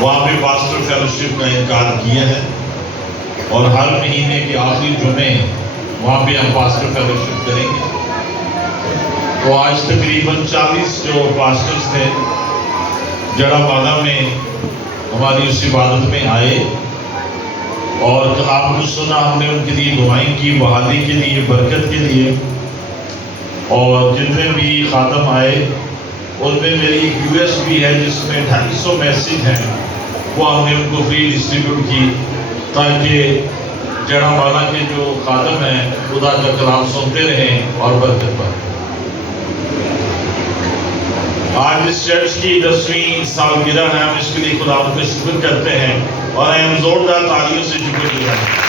وہاں پہ pastor fellowship کا انعقاد کیا ہے اور ہر مہینے کے آخری جمعے وہاں پہ ہم پاسٹر فیلوشپ کریں گے. تو آج تقریباً 40 جو پاسٹرز تھے جڑا بالا میں ہماری اس عبادت میں آئے اور کلام کو سنا. ہم نے ان کے لیے دعائیں کی، بحالی کے لیے، برکت کے لیے. اور جتنے بھی خادم آئے ان میں میری ایک یو ایس بھی ہے جس میں 250 میسیج ہیں، وہ ہم نے ان کو فری ڈسٹریبیوٹ کی تاکہ جڑا بالا کے جو خادم ہیں خدا کا کلام سنتے رہیں اور برکت پائیں. آج اس چرچ کی 10ویں سالگرہ ہے. ہم اس کے لیے خدا کا شکر کرتے ہیں اور ہم زوردار تالیوں سے شکر گزار ہیں.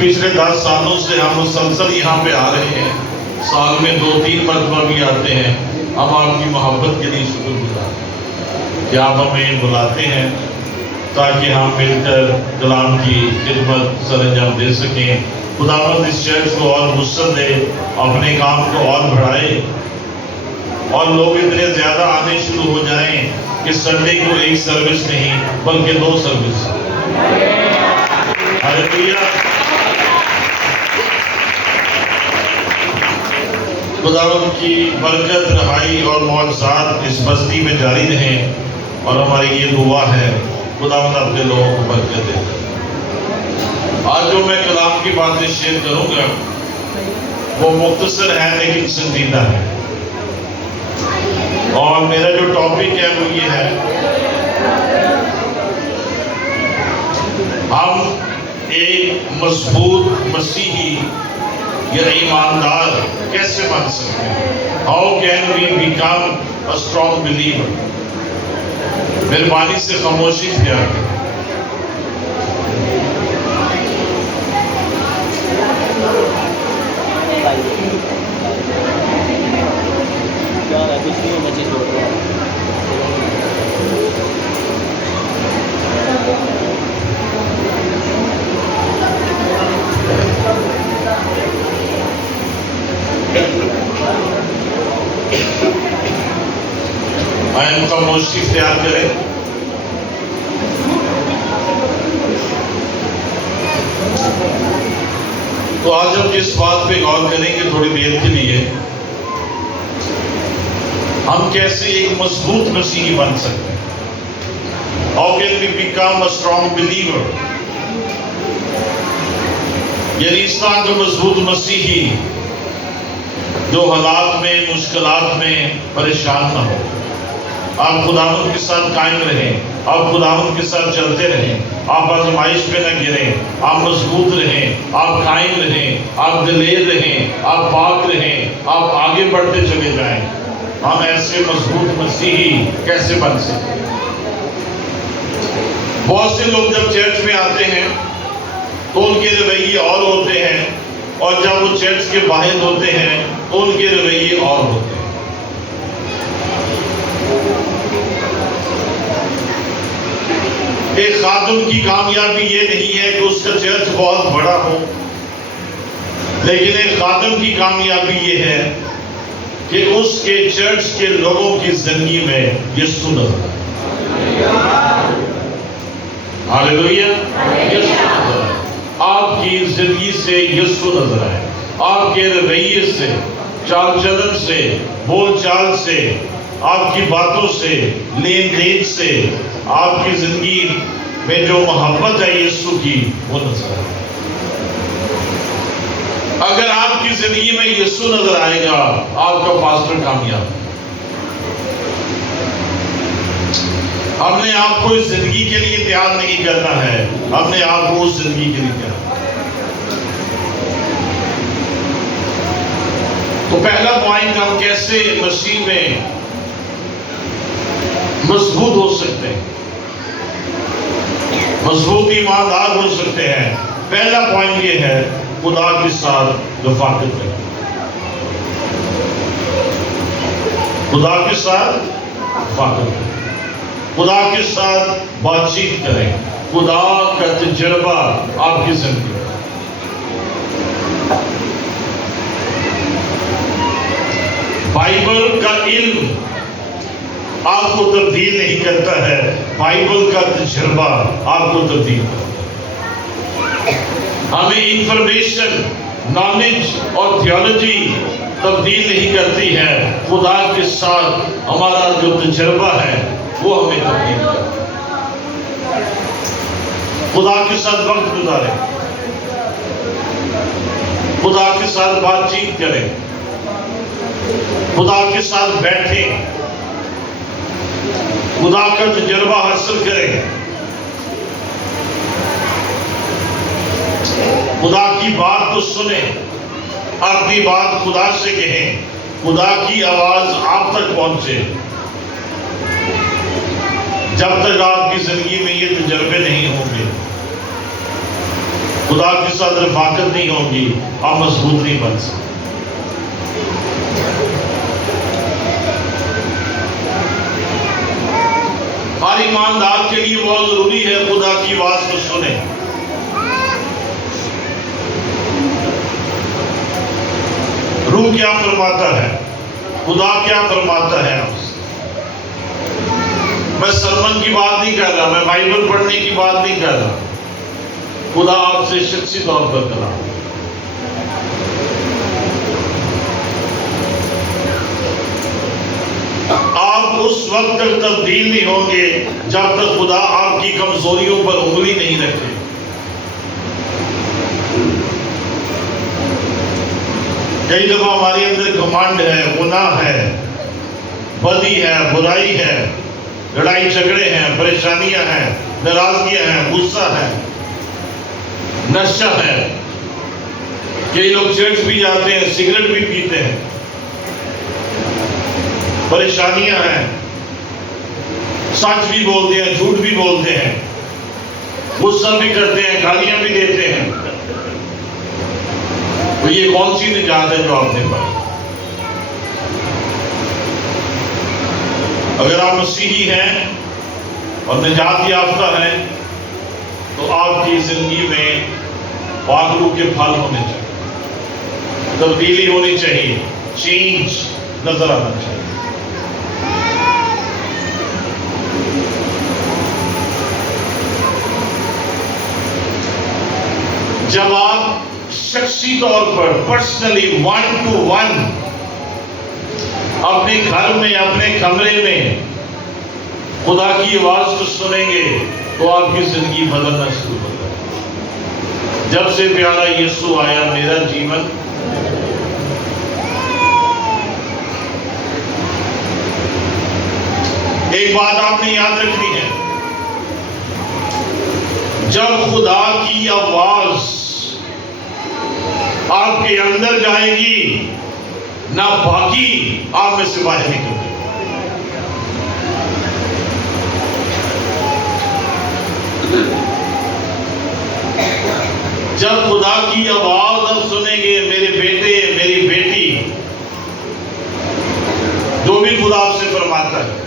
پچھلے 10 سالوں سے ہم مسلسل یہاں پہ آ رہے ہیں، سال میں 2-3 مرتبہ بھی آتے ہیں. ہم آپ کی محبت کے لیے شکر گزار ہیں کہ آپ ہمیں بلاتے ہیں تاکہ ہم مل کر کلام کی خدمت سر انجام دے سکیں. خداوند اس چرچ کو اور وسعت دے، اپنے کام کو اور بڑھائے اور لوگ اتنے زیادہ آنے شروع ہو جائیں کہ سنڈے کو ایک سروس نہیں بلکہ 2 سروس. ہاللیلویا. خداوند کی برکت، رہائی اور معجزات اس بستی میں جاری رہیں اور ہماری یہ دعا ہے خداوند اپنے لوگوں کو برکت دے. آج جو میں کلام کی باتیں شیئر کروں گا وہ مختصر ہے لیکن سنجیدہ ہے. اور میرا جو ٹاپک ہے وہ یہ ہے، ہم ایک مضبوط مسیحی یا ایماندار کیسے بن سکتے ہیں. How can we become a strong believer؟ مہربانی سے خاموشی اختیار کریں. خاموشی اختیار کریں. تو آج ہم جس بات پہ غور کریں گے تھوڑی دیر کے لیے، ہم کیسے ایک مضبوط مسیحی بن سکتے ہیں. How can we become a strong believer؟ یعنی اس طرح کا مضبوط مسیحی جو حالات میں، مشکلات میں پریشان نہ ہو. آپ خداوند کے ساتھ قائم رہیں، آپ خداوند کے ساتھ چلتے رہیں، آپ آزمائش پہ نہ گریں، آپ مضبوط رہیں، آپ قائم رہیں، آپ دلیر رہیں، آپ پاک رہیں، آپ آگے بڑھتے چلے جائیں. ہم ایسے مضبوط مسیحی کیسے بن سکتے ہیں؟ بہت سے لوگ جب چرچ میں آتے ہیں تو ان کے رویے اور ہوتے ہیں، اور جب وہ چرچ کے باہر ہوتے ہیں تو ان کے رویے اور ہوتے ہیں. ایک خادم کی کامیابی یہ نہیں ہے کہ اس کا چرچ بہت بڑا ہو، لیکن ایک خادم کی کامیابی یہ ہے کہ اس کے چرچ کے لوگوں کی زندگی میں یسوع نظر آئے. ہاللیلویا. یسوع نظر آئے. آپ کی زندگی سے یسوع نظر آئے. آپ کے رویے سے، چال چلن سے، بول چال سے، آپ کی باتوں سے، لین دین سے، آپ کی زندگی میں جو محبت ہے یسوع کی وہ نظر آئے. اگر آپ کی زندگی میں یسوع نظر آئے گا آپ کا پاسٹر کامیاب. ہم نے آپ کو اس زندگی کے لیے تیار نہیں کرنا ہے، ہم نے آپ کو اس زندگی کے لیے تیار. تو پہلا پوائنٹ، ہم کیسے مسیح میں مضبوط ہو سکتے ہیں، مضبوط ایماندار ہو سکتے ہیں. پہلا پوائنٹ یہ ہے خدا کے ساتھ رفاقت کریں. خدا کے ساتھ رفاقت کریں، خدا کے ساتھ بات چیت کریں، خدا کا تجربہ آپ کی زندگی میں. بائبل کا علم آپ کو تبدیل نہیں کرتا ہے، بائبل کا تجربہ آپ کو تبدیل کرتا ہے۔ ہمیں انفارمیشن، نالج اور تھیولوجی تبدیل نہیں کرتی ہے، خدا کے ساتھ ہمارا جو تجربہ ہے وہ ہمیں تبدیل کرتا ہے۔ خدا کے ساتھ وقت گزاریں، خدا کے ساتھ بات چیت کریں، خدا کے ساتھ بیٹھیں، خدا کا تجربہ حاصل کریں، خدا کی بات کو سنیں، اپنی بات خدا سے کہیں، خدا کی آواز آپ تک پہنچے۔ جب تک آپ کی زندگی میں یہ تجربے نہیں ہوں گے، خدا کے ساتھ رفاقت نہیں ہوگی، آپ مضبوط نہیں بن سکتے۔ ہر ایماندار کے لیے بہت ضروری ہے خدا کی آواز کو سنیں۔ روح کیا فرماتا ہے، خدا کیا فرماتا ہے آپ سے۔ میں سرمن کی بات نہیں کر رہا، میں بائبل پڑھنے کی بات نہیں کر رہا، خدا آپ سے شخصی طور پر کرا۔ آپ اس وقت تک تبدیل نہیں ہوں گے جب تک خدا آپ کی کمزوریوں پر انگلی نہیں رکھے۔ کئی دفعہ ہمارے اندر گھمنڈ ہے، گناہ ہے، بدی ہے، برائی ہے، لڑائی جھگڑے ہیں، پریشانیاں ہیں، ناراضگیاں ہیں، غصہ ہے، نشہ ہے۔ کئی لوگ چرچ بھی جاتے ہیں، سگریٹ بھی پیتے ہیں، پریشانیاں ہیں، سچ بھی بولتے ہیں، جھوٹ بھی بولتے ہیں، غصہ بھی کرتے ہیں، گالیاں بھی دیتے ہیں۔ تو یہ کون سی نجات ہے جو آپ نے پائی؟ اگر آپ مسیحی ہیں اور نجات یافتہ ہیں تو آپ کی زندگی میں پاک روح کے پھل ہونے چاہیے، تبدیلی ہونی چاہیے، چینج نظر آنا چاہیے۔ جب آپ شخصی طور پر پرسنلی 1 to 1 اپنے گھر میں، اپنے کمرے میں خدا کی آواز کو سنیں گے تو آپ کی زندگی بدلنا شروع ہو جائے گی۔ جب سے پیارا یسوع آیا میرا جیون ایک بات آپ نے یاد رکھنی ہے، جب خدا کی آواز آپ کے اندر جائے گی نہ باقی آپ میں سے باہر نکلے گی۔ جب خدا کی آواز آپ سنیں گے، میرے بیٹے، میری بیٹی، جو بھی خدا آپ سے فرماتا ہے،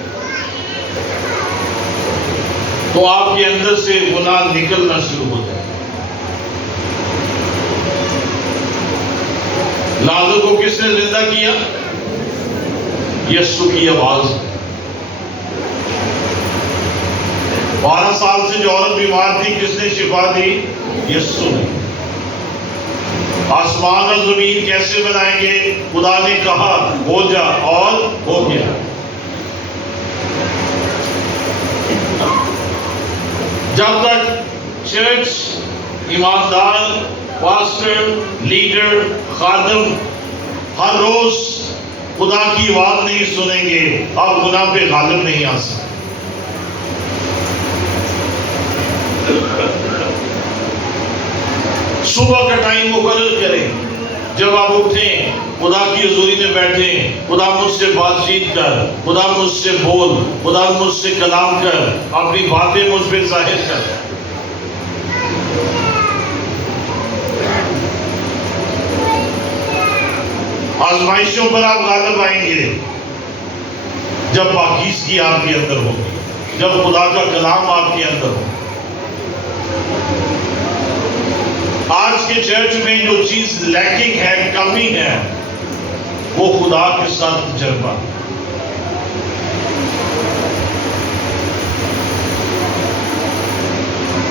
تو آپ کے اندر سے گناہ نکلنا شروع ہو جائے۔ لازر کو کس نے زندہ کیا؟ یسوع کی آواز۔ 12 سال سے جو عورت بیمار تھی، کس نے شفا دی؟ یسوع نے۔ آسمان اور زمین کیسے بنائیں گے؟ خدا نے کہا ہو جا اور ہو گیا۔ جب تک چرچ، ایماندار، پاسٹر، لیڈر، خادم ہر روز خدا کی آواز نہیں سنیں گے، آپ گناہ پہ غالب نہیں آ سکتے۔ صبح کا ٹائم مقرر کریں، جب آپ اٹھیں خدا کی حضوری میں بیٹھیں، خدا مجھ سے بات چیت کر، خدا مجھ سے بول، خدا مجھ سے کلام کر، اپنی باتیں مجھ پہ ظاہر کر۔ آزمائشوں پر آپ غالب آئیں گے جب پاکیزگی آپ کے اندر ہوگی، جب خدا کا کلام آپ کے اندر ہوگا۔ آج کے چرچ میں جو چیز لیکنگ ہے، کمی ہے، وہ خدا کے ساتھ تجربہ.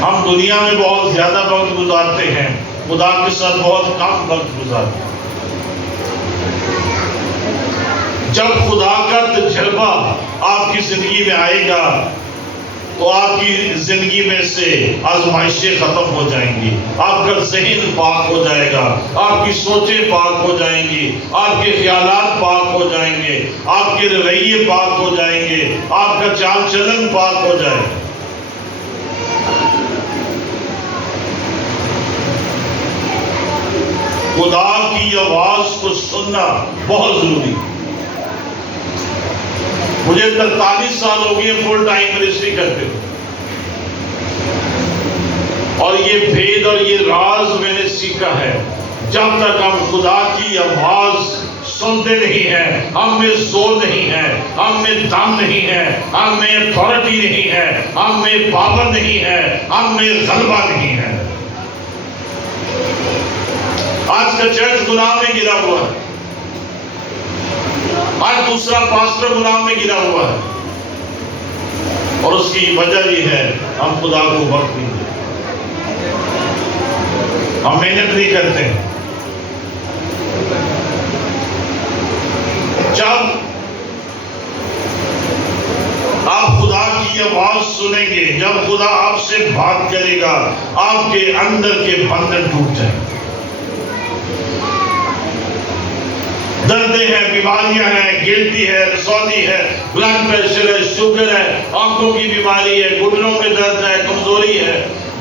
ہم دنیا میں بہت زیادہ وقت گزارتے ہیں، خدا کے ساتھ بہت کم وقت گزارتے ہیں. جب خدا کا تجربہ آپ کی زندگی میں آئے گا تو آپ کی زندگی میں سے آزمائشیں ختم ہو جائیں گی، آپ کا ذہن پاک ہو جائے گا، آپ کی سوچیں پاک ہو جائیں گی، آپ کے خیالات پاک ہو جائیں گے، آپ کے رویے پاک ہو جائیں گے، آپ کا چال چلن پاک ہو جائے گا. خدا کی آواز کو سننا بہت ضروری ہے. مجھے 43 سال ہو گئے فل ٹائم منسٹری کرتے ہوئے، اور یہ بھید اور یہ راز میں نے سیکھا ہے. جب تک ہم خدا کی آواز سنتے نہیں ہیں، ہم میں زور نہیں ہے، ہم میں دم نہیں ہے، ہم میں اتھارٹی نہیں ہے، ہم میں پاور نہیں ہے، ہم میں غلبہ نہیں ہے. آج کا چرچ گناہ میں گرا ہوا ہے، آج دوسرا پاسٹر گناہ میں گرا ہوا ہے، اور اس کی وجہ یہ ہے ہم خدا کو وقت نہیں دیتے، ہم محنت نہیں کرتے. جب آپ خدا کی آواز سنیں گے، جب خدا آپ سے بات کرے گا، آپ کے اندر کے بندھن ٹوٹ جائیں گے. دردیں ہیں، بیماریاں ہیں، گلٹی ہے، رسولی ہے، بلڈ پریشر ہے، شوگر ہے، آنکھوں کی بیماری ہے، گھٹنوں میں درد ہے، کمزوری ہے.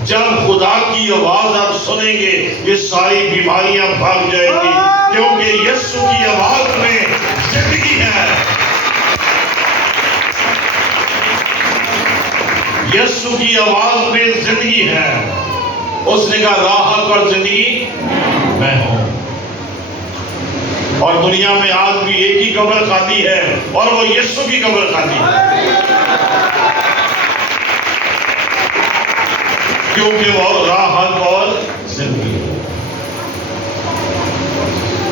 جب خدا کی آواز آپ سنیں گے یہ ساری بیماریاں بھاگ جائیں گی، کیونکہ یسوع کی آواز میں زندگی ہے. یسوع کی آواز میں زندگی ہے. اس نے کہا راہ اور زندگی میں ہوں. اور دنیا میں آج بھی ایک ہی قبر خالی ہے، اور وہ یسوع کی قبر خالی ہے، کیونکہ وہ راہ اور زندگی ہے.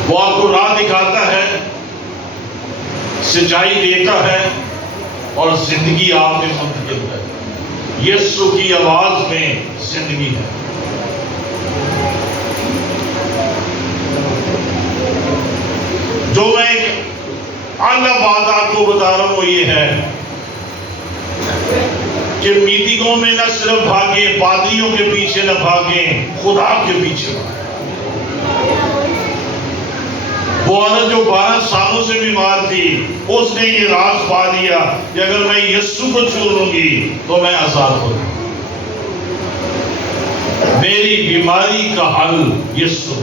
وہ آپ کو راہ دکھاتا ہے، سچائی دیتا ہے، اور زندگی آپ میں منتقل ہے. یسوع کی آواز میں زندگی ہے. جو میں ایک اعلیٰ بات آپ کو بتا رہا ہوں وہ یہ ہے کہ میٹنگوں میں نہ صرف بھاگیں، پادریوں کے پیچھے نہ بھاگیں، خدا کے پیچھے بھاگیں. وہ عورت جو 12 سالوں سے بیمار تھی، اس نے یہ راز پا لیا کہ اگر میں یسوع کو چھو لوں گی تو میں آزاد ہو جاؤں. میری بیماری کا حل یسوع.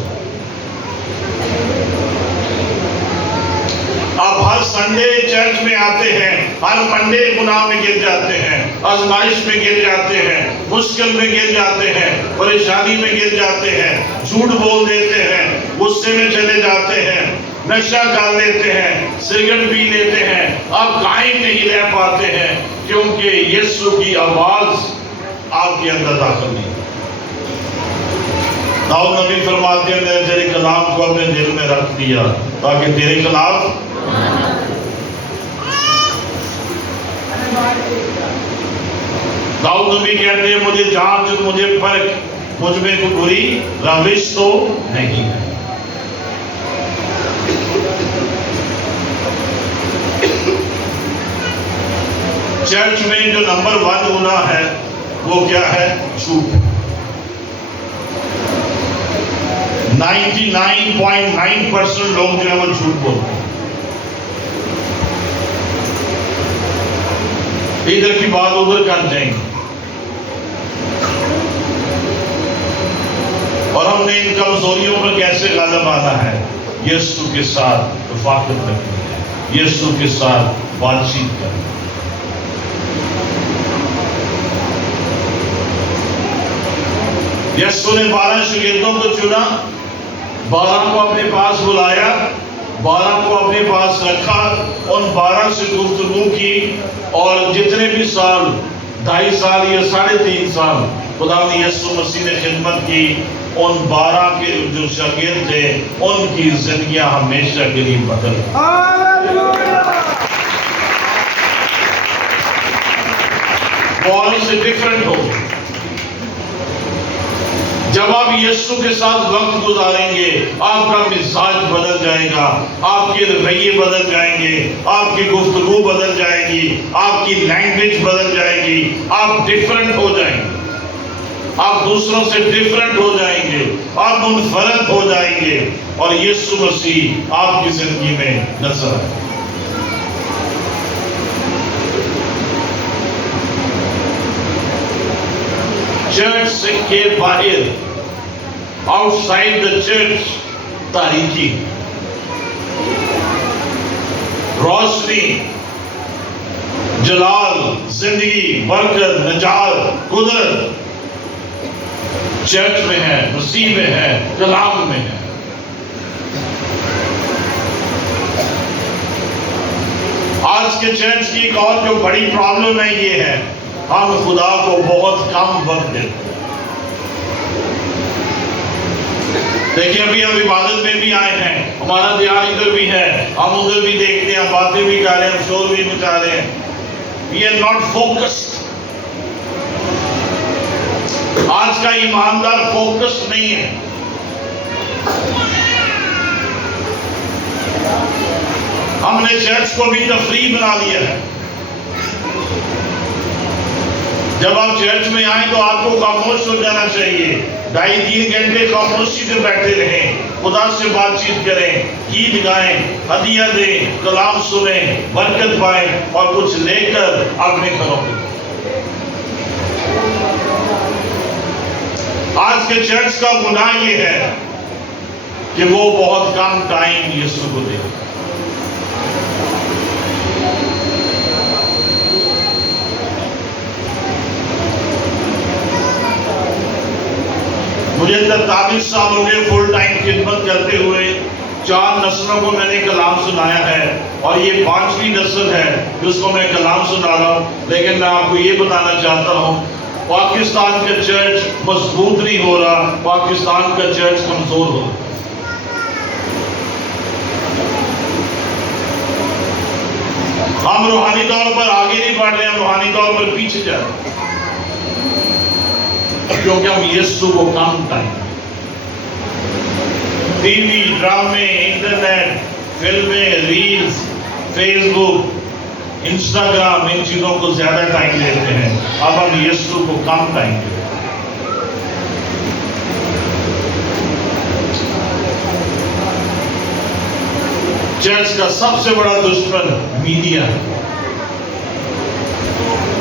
آپ ہر سنڈے چرچ میں آتے ہیں، ہر منڈے گناہ میں گر جاتے ہیں، آزمائش میں گر جاتے ہیں، مشکل میں گر جاتے ہیں، پریشانی میں گر جاتے ہیں، جھوٹ بول دیتے ہیں، غصے میں چلے جاتے ہیں، نشہ کر لیتے ہیں، سگریٹ پی لیتے ہیں. آپ قائم نہیں رہ پاتے ہیں کیونکہ یسوع کی آواز آپ کے اندر داخل نہیں. داؤد نبی فرماتے ہیں میں تیرے کلام کو اپنے دل میں رکھ دیا تاکہ تیرے خلاف. داؤد نبی کہتے ہیں مجھے جانچ، مجھے فرق، مجھ میں کوئی بری روش تو نہیں ہے. چرچ میں جو نمبر 1 گناہ ہے وہ کیا ہے؟ جھوٹ. 99.9% لوگ جو ہے وہ جھوٹ بولتے ہیں. ادھر کی بات ادھر کر جائیں گے، اور ہم نے ان کمزوریوں پر کیسے غالب آنا ہے؟ یسوع کے ساتھ رفاقت رکھنی ہے، یسوع کے ساتھ بات چیت کرنی. یسوع نے 12 شاگردوں کو چنا، 12 کو اپنے پاس بلایا، 12 کو اپنے پاس رکھا، ان 12 سے گفتگو کی، اور جتنے بھی سال 2.5 سال یا 3.5 سال خدا نے یسوع مسیح نے خدمت کی، ان 12 کے جو شاگرد تھے ان کی زندگیاں ہمیشہ کے لیے بدل گئی۔ پولس سے ڈیفرنٹ ہو، جب آپ یسوع کے ساتھ وقت گزاریں گے آپ کا مزاج بدل جائے گا، آپ کے رویے بدل جائیں گے، آپ کی گفتگو بدل جائے گی، آپ کی لینگویج بدل جائے گی، آپ ڈیفرنٹ ہو جائیں گے، آپ دوسروں سے ڈیفرنٹ ہو جائیں گے، آپ منفرد ہو جائیں گے اور یسوع مسیح آپ کی زندگی میں نظر آئے۔ چرچ کے باہر، آؤٹ سائڈ دا چرچ، تاریکی، روشنی، جلال، زندگی، برکت، نجات، قدرت چرچ میں ہے، مسیح میں ہے، کلام میں ہے۔ آج کے چرچ کی ایک اور جو بڑی پرابلم ہے یہ ہے، ہم خدا کو بہت کم وقت دیتے ہیں۔ دیکھیں ابھی ہم عبادت میں بھی آئے ہیں، ہمارا دھیان ادھر بھی ہے، ہم ادھر بھی دیکھتے ہیں، باتیں بھی کر رہے ہیں، ہم شور بھی مچا رہے ہیں۔ We are not focused۔ آج کا ایماندار فوکس نہیں ہے۔ ہم نے چرچ کو بھی تفریح بنا لیا ہے۔ جب آپ چرچ میں آئیں تو آپ کو خاموش ہو جانا چاہیے، 2.5-3 گھنٹے خاموشی سے بیٹھے رہیں، خدا سے بات چیت کریں، گیت گائیں، ہدیہ دیں، کلام سنیں، برکت پائیں اور کچھ لے کر اپنے گھروں میں۔ آج کے چرچ کا گناہ یہ ہے کہ وہ بہت کم ٹائم یسوع کو دے۔ مجھے 43 سال ہو گئے فل ٹائم خدمت کرتے ہوئے، 4 نسلوں کو میں نے کلام سنایا ہے اور یہ 5ویں نسل ہے جس کو میں کلام سنا رہا ہوں۔ لیکن میں آپ کو یہ بتانا چاہتا ہوں پاکستان کا چرچ مضبوط نہیں ہو رہا، پاکستان کا چرچ کمزور ہو رہا۔ ہم روحانی طور پر آگے نہیں بڑھ رہے ہیں، ہم روحانی طور پر پیچھے جا رہے ہیں کیونکہ ہم یسوع کو کم ٹائم، ٹی وی، ڈرامے، انٹرنیٹ، فلمیں، ریلز، فیس بک، انسٹاگرام، ان چیزوں کو زیادہ ٹائم دیتے ہیں۔ اب ہم یسوع کو کم ٹائم دیتے ہیں۔ چرچ کا سب سے بڑا دشمن میڈیا ہے،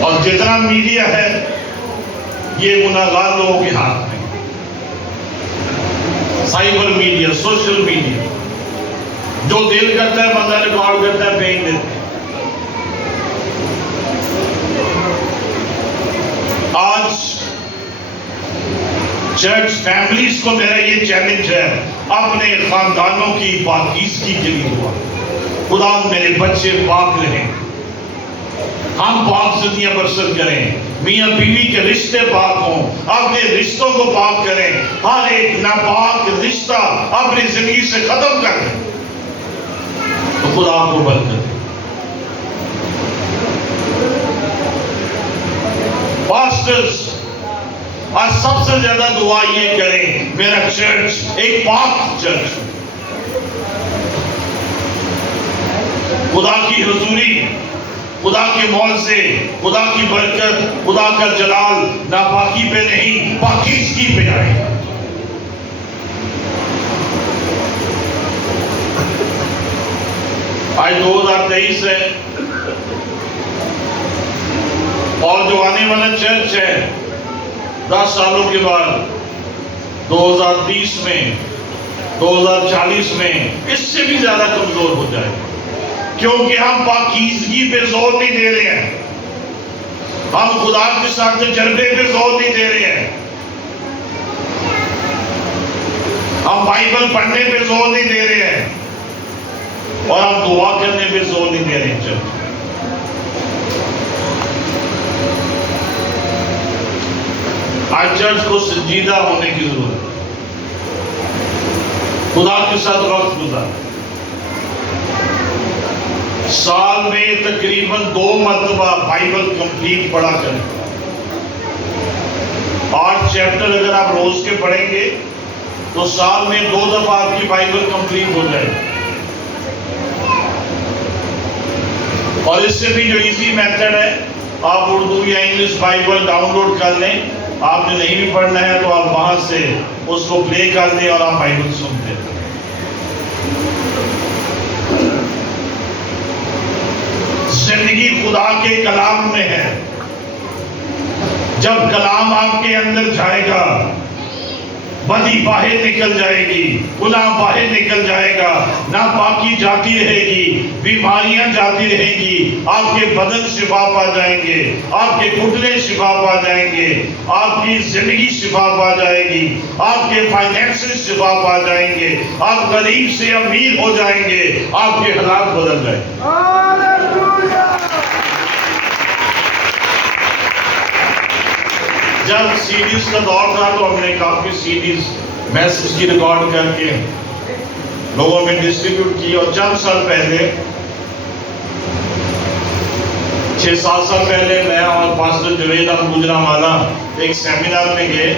اور جتنا میڈیا ہے یہ گناہگار لوگوں کے ہاتھ میں، سائبر میڈیا، سوشل میڈیا، جو دل کرتا ہے بندہ ریکارڈ کرتا ہے، پھینک دیتے ہیں۔ آج چرچ فیملیز کو میرا یہ چیلنج ہے، اپنے خاندانوں کی پاکیزگی کے لیے دعا۔ خدا میرے بچے پاک رہیں، ہم پاک زندگیاں بسر کریں، میاں بیوی کے رشتے پاک ہوں، اپنے رشتوں کو پاک کریں، ہر ایک ناپاک رشتہ اپنی زندگی سے ختم کر دیں تو خدا آپ کو برکت دے۔ پاسٹرز آج سب سے زیادہ دعا یہ کریں میرا چرچ ایک پاک چرچ، خدا کی حضوری، خدا کے معجزے، خدا کی برکت، خدا کا جلال ناپاکی پہ نہیں پاکیزگی پہ آئے۔ آج 2023 ہے اور جو آنے والا چرچ ہے 10 سالوں کے بعد 2030 میں 2040 میں اس سے بھی زیادہ کمزور ہو جائے، کیونکہ ہم پاکیزگی پہ زور نہیں دے رہے ہیں، ہم خدا کے ساتھ تجربے پہ زور نہیں دے رہے ہیں، ہم بائبل پڑھنے پہ زور نہیں دے رہے ہیں، اور ہم دعا کرنے پہ زور نہیں دے رہے ہیں۔ چرچ آج ہر چرچ کو سنجیدہ ہونے کی ضرورت ہے، خدا کے ساتھ وقت گزار۔ سال میں تقریباً 2 مرتبہ بائبل کمپلیٹ پڑھا کریں۔ 8 چیپٹر اگر آپ روز کے پڑھیں گے تو سال میں 2 دفعہ آپ کی بائبل کمپلیٹ ہو جائے۔ اور اس سے بھی جو ایزی میتھڈ ہے، آپ اردو یا انگلش بائبل ڈاؤن لوڈ کر لیں۔ آپ نے نہیں بھی پڑھنا ہے تو آپ وہاں سے اس کو پلے کر دیں اور آپ بائبل سنتے ہیں۔ زندگی خدا کے کلام میں ہے۔ جب کلام آپ کے اندر جائے گا، بدی باہر نکل جائے گی، گناہ باہر نکل جائے گا، ناپاکی جاتی رہے گی، بیماریاں جاتی رہیں گی، آپ کے بدن شفا پا جائیں گے، آپ کے گھٹنے شفا پا جائیں گے، آپ کی زندگی شفا پا جائے گی، آپ کے فائنینسز شفا پا جائیں گے، آپ غریب سے امیر ہو جائیں گے، آپ کے حالات بدل جائیں گے۔ جب سیڈیز کا دور تھا تو ہم نے کافی سیڈیز میسج کی ریکارڈ کر کے لوگوں میں ڈسٹریبیوٹ کی، اور چند سال پہلے 6-7 سال پہلے میں اور پاسٹر جوید احمد گجرانوالہ ایک سیمینار میں گئے،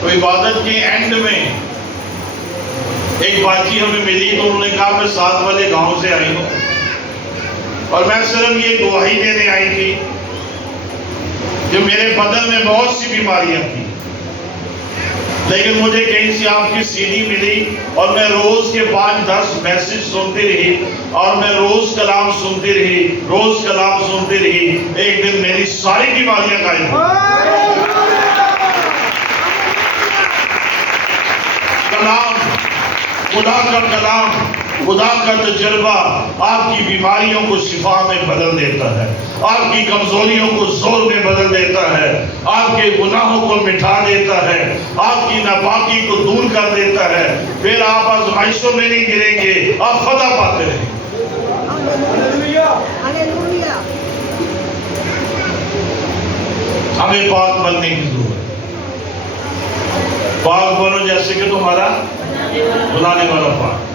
تو عبادت کے اینڈ میں ایک باجی ہمیں ملی، تو انہوں نے کہا میں 7 والے گاؤں سے آئی ہوں اور میں صرف یہ گواہی دینے آئی تھی کہ میرے بدن میں بہت سی بیماریاں تھیں، لیکن مجھے کہیں سے آپ کی CD ملی اور میں روز کے 5-10 میسج سنتی رہی، اور میں روز کلام سنتی رہی، روز کلام سنتی رہی۔ ایک دن میری ساری بیماریاں غائب ہو گئیں۔ کلام، خدا کا کلام، خدا کا تجربہ آپ کی بیماریوں کو شفا میں بدل دیتا ہے، آپ کی کمزوریوں کو زور میں بدل دیتا ہے، آپ کے گناہوں کو مٹا دیتا ہے، آپ کی ناپاکی کو دور کر دیتا ہے۔ پھر آپ آزمائشوں میں نہیں گریں گے، آپ فتح پاتے رہیں گے۔ ہمیں پاک بننے کی ضرورت ہے۔ پاک بنو جیسے کہ تمہارا بلانے والا پاک۔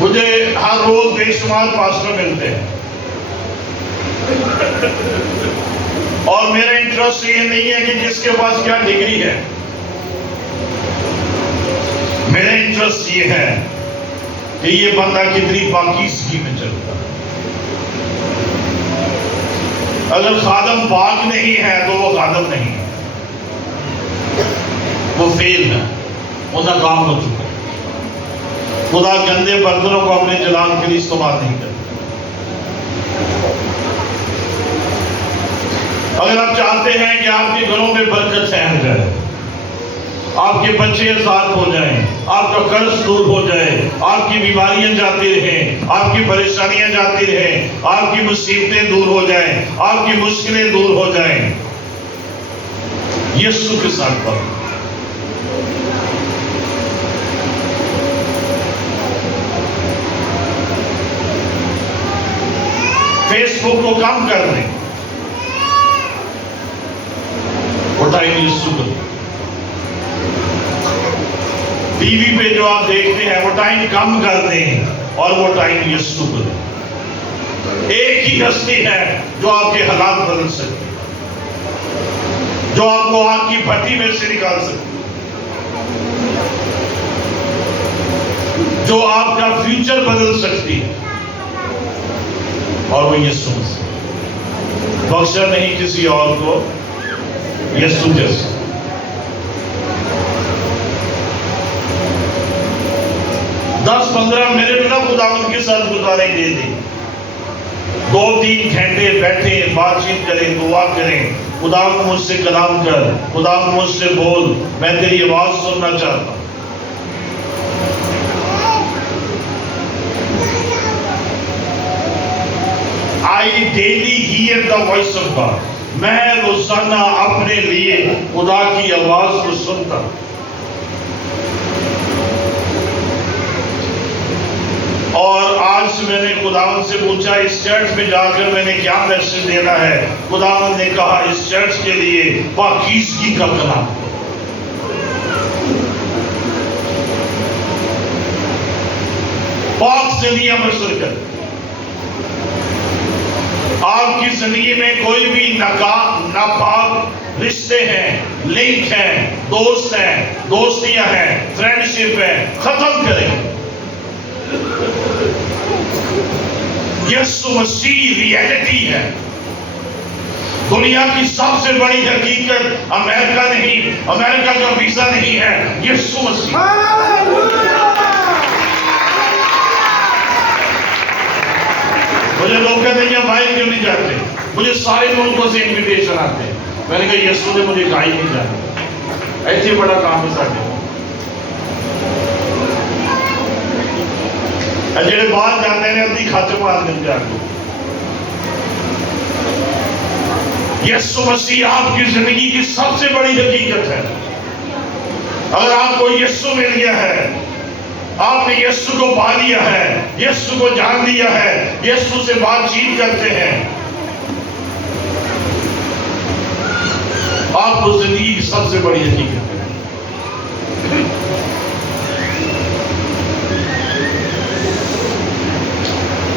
مجھے ہر روز بے شمار پاسٹر ملتے ہیں، اور میرا انٹرسٹ یہ نہیں ہے کہ کس کے پاس کیا ڈگری ہے، میرا انٹرسٹ یہ ہے کہ یہ بندہ کتنی پاکیزگی میں چلتا ہے۔ اگر خادم پاک نہیں ہے تو وہ خادم نہیں ہے، وہ فیل ہے، وہ ناکام ہو چکا ہے۔ خدا گندے برتنوں کو اپنے جلال کے لیے استعمال نہیں کرتا۔ اگر آپ چاہتے ہیں کہ آپ کے گھروں میں برکت ٹھہر جائے، آپ کے بچے آزاد ہو جائیں، آپ کا قرض دور ہو جائے، آپ کی بیماریاں جاتی رہیں، آپ کی پریشانیاں جاتی رہیں، آپ کی مصیبتیں دور ہو جائیں، آپ کی مشکلیں دور ہو جائیں، یسوع کے ساتھ پڑھو۔ فیس بک کو کم کر دیں، وہ ٹائم یسوع کو دیں۔ ٹی وی پہ جو آپ دیکھتے ہیں وہ ٹائم کم کر دیں اور وہ ٹائم یسوع کو دیں۔ ایک ہی ہستی ہے جو آپ کے حالات بدل سکتی ہے، جو آپ کو آگ کی بھٹی میں سے نکال سکتی ہے، جو آپ کا فیوچر بدل سکتی ہے، اور وہ یسوع مسیح۔ بخشا نہیں کسی اور کو، یسوع جیسا۔ 10-15 منٹ نہ خداوند کے ساتھ گزارے دے دیں، 2-3 گھنٹے بیٹھیں، بات چیت کریں، دعا کریں، خداوند مجھ سے کلام کر، خداوند مجھ سے بول، میں تیری آواز سننا چاہتا ہوں۔ I daily hear the voice of God. میں روزانہ اپنے لیے خدا کی آواز کو سنتا ہوں، اور آج میں نے خداوند سے پوچھا اس چرچ میں جا کر میں نے کیا میسج دینا ہے. خداوند نے کہا اس چرچ کے لیے پاکیزگی کا کلام. پاک زندگیاں بسر کر. آپ کی زندگی میں کوئی بھی ناپاک رشتے ہیں, لنک ہیں, دوست ہیں, دوستیاں ہیں, فرینڈشپ ہیں, ختم کریں. یسوع مسیح ریئلٹی ہے. دنیا کی سب سے بڑی حقیقت امریکہ نہیں, امریکہ کا ویزا نہیں ہے, یسوع مسیح. مجھے لوگ کہتے ہیں بھائی کیوں نہیں جاتے؟ مجھے سارے ملکوں سے انویٹیشن آتے ہیں. میں نے کہا یسوع نے مجھے کہا ہی نہیں جانا. ایسے بڑا کام ہے سارے. جڑے باہر جاتے ہیں اپنی خاطر مار دیں جاتے. یسوع مسیح آپ کی زندگی کی سب سے بڑی حقیقت ہے. اگر آپ کو یسوع مل گیا ہے, آپ نے یسوع کو پا لیا ہے, یسوع کو جان لیا ہے, یسوع سے بات چیت کرتے ہیں, آپ کو زندگی کی سب سے بڑی حقیقت ہے.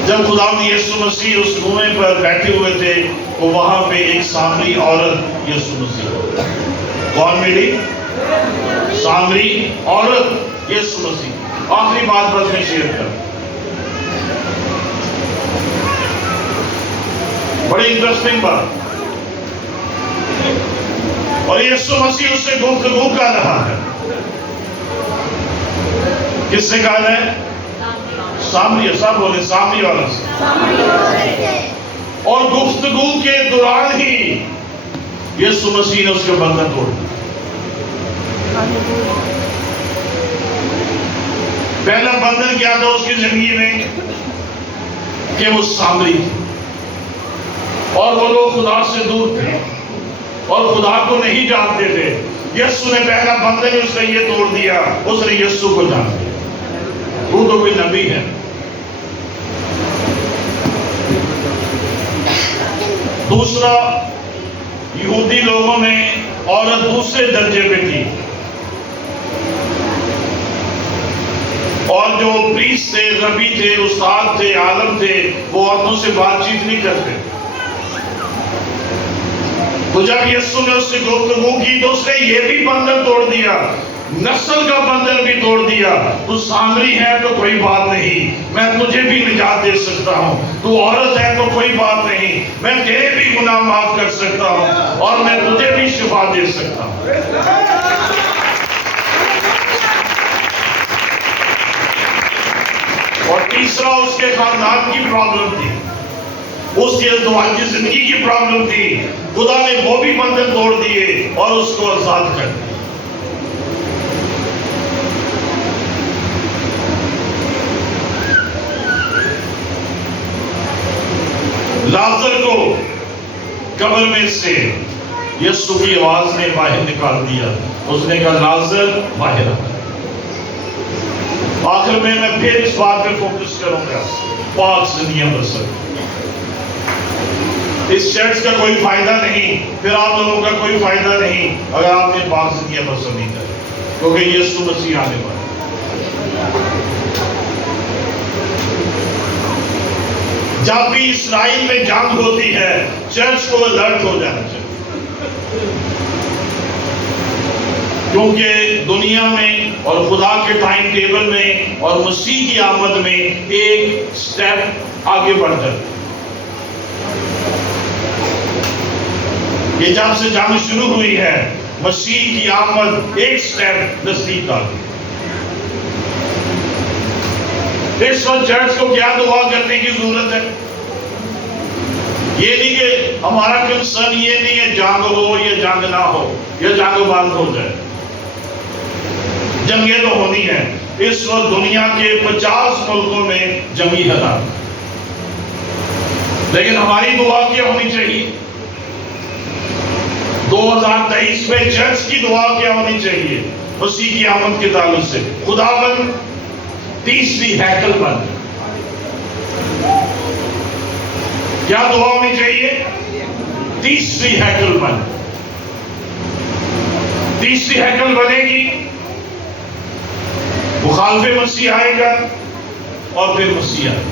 جب خداوند یسوع مسیح اس کنویں پر بیٹھے ہوئے تھے تو وہاں پہ ایک سامری عورت یسوع مسیح. کون ملی؟ سامری عورت یسوع مسیح. آخری بات بس میں شیئر کروں, بڑی انٹرسٹنگ بات. اور یسوع مسیح اس سے گفتگو کر رہا ہے. کس سے کہا ہے؟ سامری. سب بولے سامری عورت سے. اور گفتگو کے دوران ہی یسوع مسیح نے اس کے بندھن توڑ دیا. پہلا بندھن کیا تھا اس کی زندگی میں کہ وہ سامری تھی اور وہ لوگ خدا سے دور تھے اور خدا کو نہیں جانتے تھے. یسوع نے پہلا بندھن اس کا یہ توڑ دیا, اس نے یسوع کو جان دیا. وہ تو کوئی نبی ہے. دوسرا, یہودی لوگوں میں عورت دوسرے درجے پہ تھی اور جو پریسٹ تھے, ربی تھے, استاد تھے, عالم تھے, وہ عورتوں سے بات چیت نہیں کرتے. تو جب یسوع نے اس سے گفتگو کی تو اس نے یہ بھی بندھن توڑ دیا, نسل کا بندھن بھی توڑ دیا. تو سامری ہے تو کوئی بات نہیں, میں تجھے بھی نجات دے سکتا ہوں. تو عورت ہے تو کوئی بات نہیں, میں تیرے بھی گناہ معاف کر سکتا ہوں اور میں تجھے بھی شفا دے سکتا ہوں. اور تیسرا, اس کے خاندان کی پرابلم تھی, اس کی ازدواجی زندگی کی پرابلم تھی. خدا نے وہ بھی بندھن توڑ دیے اور اس کو آزاد کر دیا. لازر کو قبر میں سے یسوع کی آواز نے باہر نکال دیا. اس نے کہا لازر باہر آ. آخر میں پھر اس بات پہ فوکس کروں گا, پاک زندگیاں بسر. اس چرچ کا کوئی فائدہ نہیں, پھر آپ لوگوں کا کوئی فائدہ نہیں اگر آپ نے پاک زندگیاں بسر نہیں کر, کیونکہ یسوع مسیح آنے والا. جب بھی اسرائیل میں جنگ ہوتی ہے چرچ کو الرٹ ہو جانا چاہیے, کیونکہ دنیا میں اور خدا کے ٹائم ٹیبل میں اور مسیح کی آمد میں ایک سٹیپ آگے بڑھ جاتا ہے. یہ جب سے جنگ شروع ہوئی ہے مسیح کی آمد ایک سٹیپ نزدیک آ گئی. اس وقت چرچ کو کیا دعا کرنے کی ضرورت ہے؟ یہ نہیں کہ ہمارا کنسرن یہ نہیں ہے جنگ ہو یا جنگ نہ ہو یا جنگ بند ہو جائے. جنگیں تو ہونی ہیں. اس وقت دنیا کے 50 ملکوں میں جنگی حالات, لیکن ہماری دعا کیا ہونی چاہیے؟ 2023 میں چرچ کی دعا کیا ہونی چاہیے مسیح کی آمد کے تعلق سے؟ خداوند تیسری ہیکل بن. کیا دعا ہونی چاہیے؟ تیسری ہیکل بن، تیسری ہیکل بنے گی، مخالف مسیح آئے گا اور پھر مسیح آئے گا۔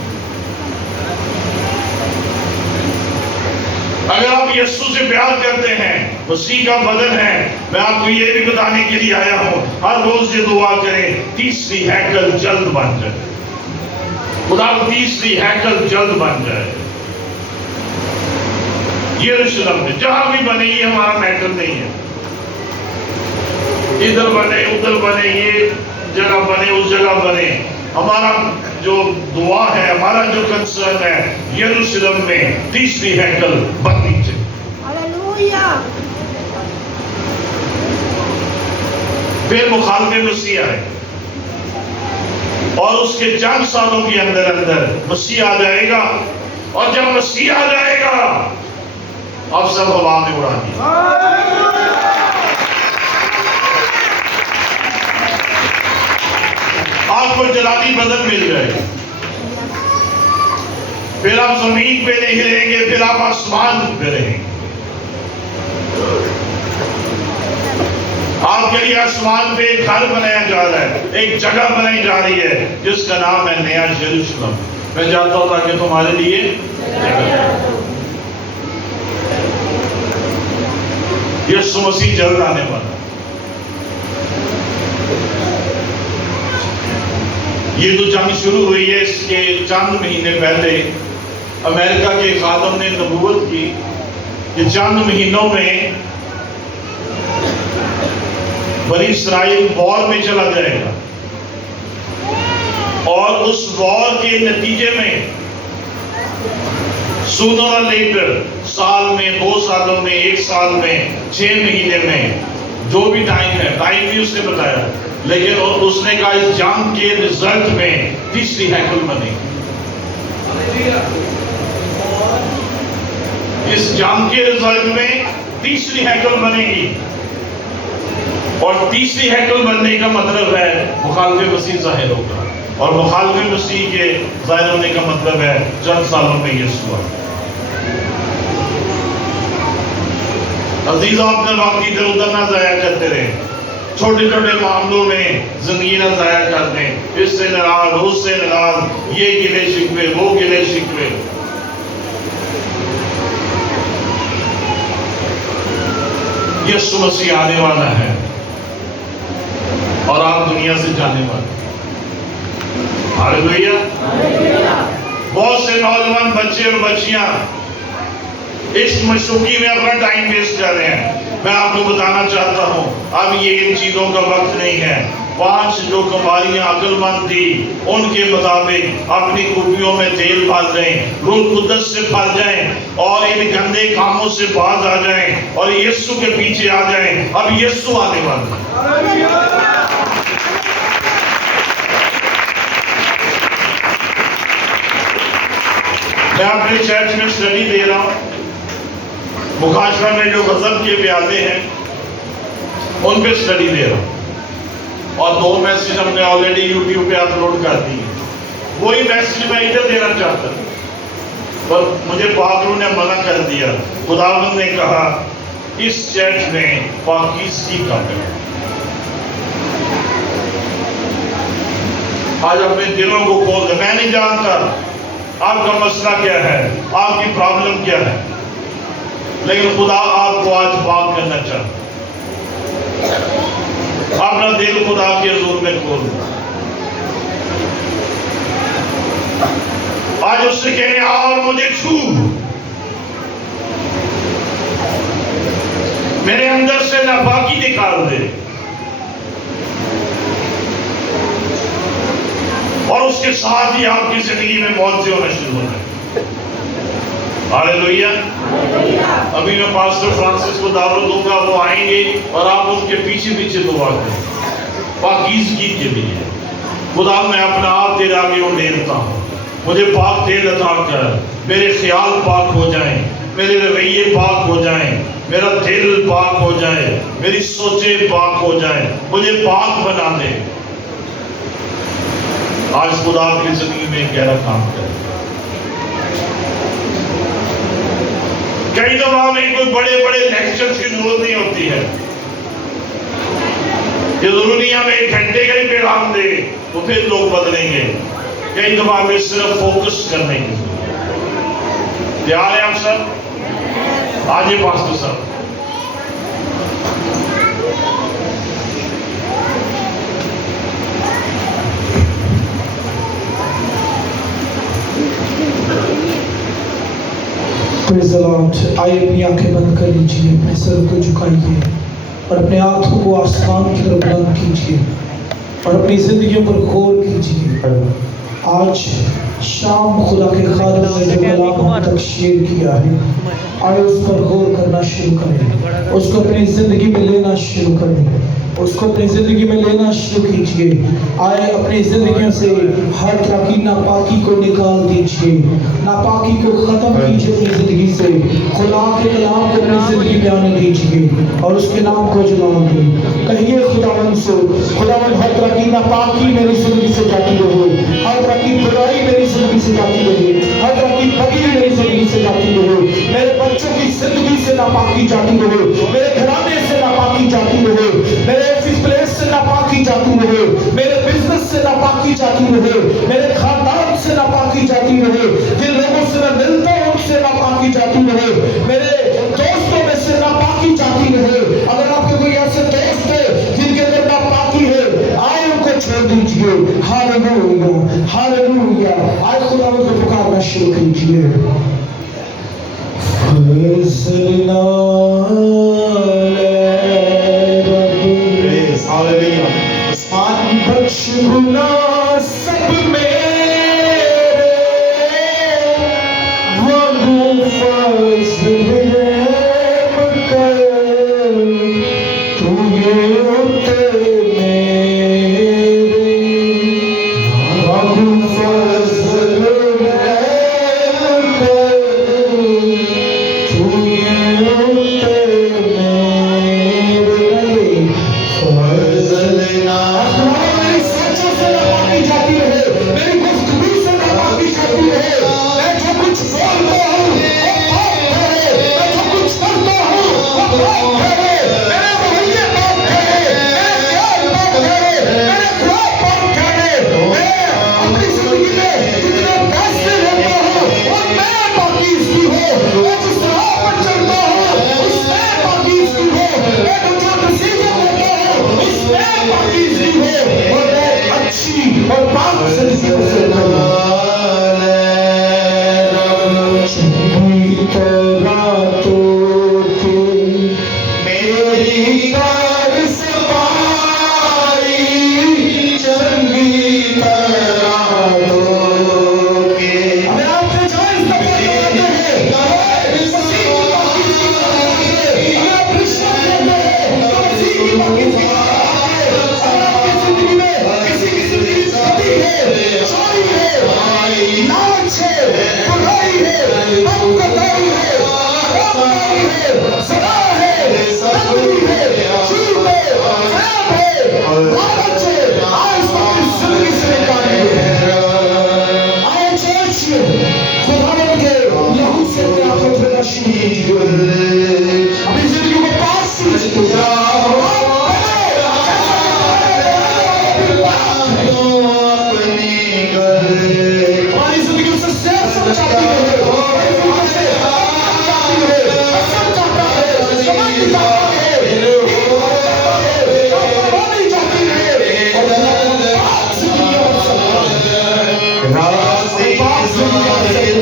اگر آپ یسوع سے پیار کرتے ہیں، مسیح کا بدن ہے، میں آپ کو یہ بھی بتانے کے لیے آیا ہوں، ہر روز یہ دعا کریں تیسری ہیکل جلد بن جائے، خدا تیسری ہیکل جلد بن جائے۔ یروشلم میں جہاں بھی بنے، یہ ہمارا میٹر نہیں ہے، ادھر بنے ادھر بنے، یہ جگہ بنے اس جگہ بنے، ہمارا جو دعا ہے، ہمارا جو کنسرن ہے، یروشلم میں تیسری ہیکل بننی چاہیے۔ ہاللیلویہ۔ پھر مخالف مسیح آئے اور اس کے چند سالوں کے اندر اندر مسیح آ جائے گا، اور جب مسیح آ جائے گا اب سب ہوا میں اڑا دیا۔ آپ کو جلالی بدن مل جائے گا، پھر آپ زمین پہ نہیں رہیں گے، پھر آپ آسمان پہ رہیں گے۔ آپ کے لیے آسمان پہ ایک گھر بنایا جا رہا ہے، ایک جگہ بنائی جا رہی ہے جس کا نام ہے نیا یروشلم۔ میں جانتا ہوں تاکہ تمہارے لیے جگہ، یسوع مسیح جلد آنے والا۔ یہ تو جنگ شروع ہوئی ہے، اس کے چند مہینے پہلے امریکہ کے خادم نے نبوت کی کہ چند مہینوں میں بنی اسرائیل وار میں چلا جائے گا، اور اس وار کے نتیجے میں sooner or later، سال میں، 2 سالوں میں، 1 سال میں، 6 مہینے میں، جو بھی ٹائم ہے، ٹائم بھی اس نے بتایا، لیکن اس نے کہا اس جنگ کے رزلٹ میں تیسری ہیکل بنے گی۔ اس جنگ کے رزلٹ میں تیسری ہیکل بنے گی، اور تیسری ہیکل بننے کا مطلب ہے مخالف مسیح ظاہر ہوگا، اور مخالف مسیح کے ظاہر ہونے کا مطلب ہے چند سالوں میں یسوع آئے۔ عزیزوں، اپنے وقت ادھر ادھر نہ ضائع کرتے رہے، چھوٹے چھوٹے معاملوں میں زندگی نہ ضائع کر دیں، اس سے ناراض، اس سے ناراض، یہ گلے شکوے، وہ گلے شکوے۔ یسوع مسیح آنے والا ہے اور آپ دنیا سے جانے والے۔ ہاللیلویہ۔ بہت سے نوجوان بچے اور بچیاں اس مشوقی میں اپنا ٹائم ویسٹ کر رہے ہیں۔ میں آپ کو بتانا چاہتا ہوں اب یہ ان چیزوں کا وقت نہیں ہے۔ 5 جو کماریاں عقل مند تھی ان کے مطابق اپنی خوبیوں میں تیل بھر جائیں، روح قدس سے بھر جائیں، اور ان گندے کاموں سے باز آ جائیں اور یسوع کے پیچھے آ جائیں۔ اب یسوع آنے والا ہے۔ میں اپنے چرچ میں اسٹڈی دے رہا ہوں، مکاشفہ میں جو غضب کے پیالے ہیں ان پہ اسٹڈی دے رہا ہوں، اور 2 میسیج ہم نے آلریڈی یوٹیوب پہ اپلوڈ کر دی۔ وہی میسیج میں ادھر دینا چاہتا ہوں، پر مجھے پاک روح نے منع کر دیا۔ خداوند نے کہا اس چرچ میں پاکیزگی کا ہے۔ آج اپنے دلوں کو کھول دیں۔ میں نہیں جانتا آپ کا مسئلہ کیا ہے، آپ کی پرابلم کیا ہے، لیکن خدا آپ کو آج پاک کرنا چاہتا ہے۔ اپنا دل خدا کے حضور میں کھول دیں۔ آج اس سے کہنے اور مجھے چھو، میرے اندر سے ناپاکی نکال دے، اور اس کے ساتھ ہی آپ کی زندگی میں موت سے ہونا شروع ہو جائے۔ ہاللیلویہ۔ ابھی میں پاسٹر فرانسس کو دعوت دوں گا، وہ آئیں گے اور آپ ان کے پیچھے پیچھے دعا کریں پاکیزگی کے لیے۔ خدا میں اپنا آپ تیرے آگے اونڈیلتا ہوں، مجھے پاک دل عطا کر، میرے خیال پاک ہو جائیں، میرے رویے پاک ہو جائیں، میرا دل پاک ہو جائے، میری سوچیں پاک ہو جائیں، مجھے پاک بنا دے۔ آج خدا کی زندگی میں گہرا کام کرے۔ کئی دفعہ ہمیں کوئی بڑے بڑے لیکچرز کی ضرورت نہیں ہوتی ہے، یہ ضروری نہیں ہمیں 1 گھنٹے کا ہی پیغام دے تو پھر لوگ بدلیں گے، کئی دفعہ ہمیں صرف فوکس کرنے کی ضرورت۔ تیار ہیں آپ سب؟ آج یہ پاسٹر صاحب پریز دی لارڈ۔ آئیے اپنی آنکھیں بند کر لیجیے، اپنے سر کو جھکائیے اور اپنے ہاتھوں کو آسمان کی طرف بلند کیجیے اور اپنی زندگیوں پر غور کیجیے۔ آج شام خدا کے خادم نے جو کلام ہم تک شیئر کیا ہے، آئے اس پر غور کرنا شروع کریں، اس کو اپنی زندگی میں لینا شروع کریں، اس کو اپنی زندگی میں لینا شروع کیجیے۔ آئے اپنی زندگیوں سے ہر طرح کی ناپاکی کو نکال دیجیے، ناپاکی کو ختم کیجیے اپنی زندگی سے، خدا کے کلام کو اپنی زندگی میں آنے دیجیے اور اس کے نام کو جلال دیں۔ کہیے خداوند سے، خداوند ہر طرح کی ناپاکی میری زندگی سے جاتی رہے، ہر طرح کی برائی میری زندگی سے جاتی رہے، ہر طرح کی بدی میری زندگی سے جاتی رہے، میرے بچوں کی زندگی سے ناپاکی جاتی رہے، میرے گھرانے سے ناپاکی جاتی رہے، میرے آفس پلیس سے ناپاکی جاتی رہے، میرے بزنس سے ناپاکی جاتی رہے، میرے خاندان سے ناپاکی جاتی رہے، جن لوگوں سے میں ملتا ہوں ان سے ناپاکی جاتی رہے، میرے دوستوں میں سے ناپاکی جاتی رہے۔ اگر آپ کے کوئی ایسے دوست ہے جن کے اندر ناپاکی ہے، آئے ان کو چھوڑ دیجیے۔ ہاللویا ہاللویا، آئے خداوند کو پکارنا شروع کیجیے۔ فضلنا بخش گناہ سب میرے، وہ فضل رحم کر، تو یہ اتر میرے، وہ فضل رحم کر، تو یہ اتر میرے، فضلنا جاتی رہے، میری گفتگو سے ناپاکی جاتی رہے، میں جو کچھ بولتا ہوں وہ پاک کرے، میں جو کچھ کرتا ہوں وہ پاک کرے، میرے رویے پاک کرے، میرے خیال پاک کرے، میرے خواب پاک کرے، میں اپنی زندگی میں جتنے فیصلے لیتا ہوں ان میں پاکیزگی ہو، میں جس راہ پر چلتا ہوں اس میں پاکیزگی ہو، میں جو ڈیسیژن لیتا ہوں اس میں پاکیزگی ہو، اور میں اچھی اور پاک زندگیوں سے چنگی طرح تو میری کار سواری، چنگی طرح تو ہمیں آپ سے جائز دفعہ کرتے ہیں، مسیح کی پاکیزگی کرتے ہیں، ہمیں آپ رشتہ کرتے ہیں تو مسیح کی پاکیزگی کرتے ہیں۔ اگر آپ کی زندگی میں کسی کی زندگی بدی ہے، چوری ہے، لالچ ہے، برائی ہے، بدکرداری ہے، حرامکاری ہے، زنا ہے، بدگمانی ہے، جھوٹ ہے، فریب ہے، لالچ ہے، آج اس کو اپنی زندگی سے نکالیے۔ آئے چرچ خداوند کے لہو سے اپنے آپ کو دھونا شروع کیجیے، اپنی زندگی کو پاک کیجیے۔ ہماری زندگی سے سیاست چاہتی ہے، ہماری زندگی سے حقیقت چاہتی ہے، حسد چاہتا ہے، سماجی چاہتا ہے، کاروباری چاہتی ہے، اور پاک زندگیوں پر چلتا ہے، پاک زندگیوں پر چلتا ہے۔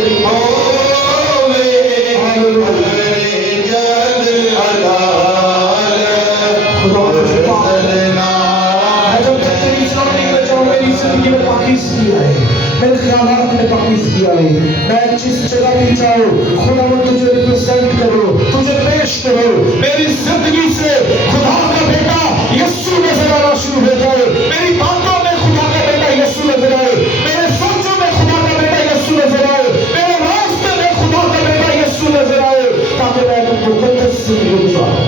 زندگی میں پاکیزگی آئے، میرے خیالات میں پاکیزگی آئے، میں جس جگہ بھی جاؤں خداوند تجھے ریپرزینٹ کرو، تجھے پیش کرو، میری زندگی سے خدا کا بیٹا یسوع نظر آنا شروع ہو جائے، میری باتوں میں خدا کا بیٹا یسوع نظر آئے، میرے سوچوں میں خدا کا بیٹا یسوع نظر آئے، میرے راستے میں خدا کا بیٹا یسوع نظر آئے، تاکہ میں ایک مقدس زندگی گزاروں،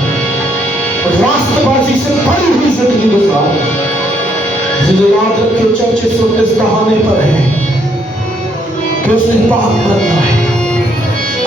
راست بازی سے بھری ہوئی زندگی گزاروں۔ یاد رکھے چرچ اس وقت اس بہانے پر ہے کہ اس نے پاک بننا ہے،